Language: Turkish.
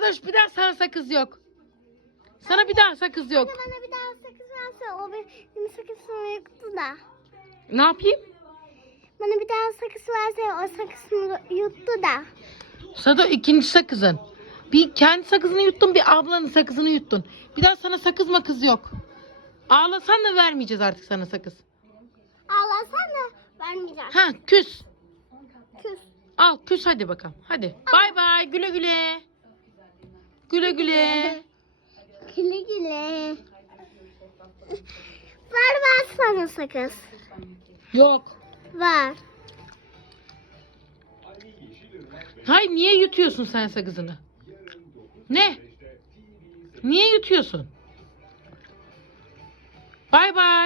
Sadoş bir daha sana sakız yok. Sana bir daha sakız yok. Bana bir daha sakız verse o benim sakızımı yuttu da. Ne yapayım? Bana bir daha sakız verse o sakızımı yuttu da. Sado ikinci sakızın. Bir kendi sakızını yuttun bir ablanın sakızını yuttun. Bir daha sana sakız makız yok. Ağlasan da vermeyeceğiz artık sana sakız. Ağlasana vermeyeceğim. Ha küs. Küs. Al küs hadi bakalım. Hadi. Bay bay güle güle. Güle güle. Güle güle. Var var sana sakız. Yok. Var. Hay niye yutuyorsun sen sakızını? Ne? Niye yutuyorsun? Bay bay.